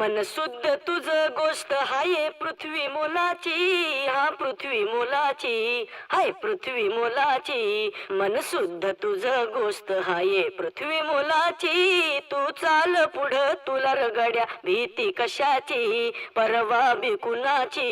मन शुद्ध तुझ गोष्ट हाय पृथ्वी मोलाची, हा पृथ्वी मोलाची, हाय पृथ्वी मोलाची. मन शुद्ध तुझ गोष्ट हाय पृथ्वी मोलाची. तू चाल पुढं तुला रगड्या भीती कशाची, परवा बी कुणाची.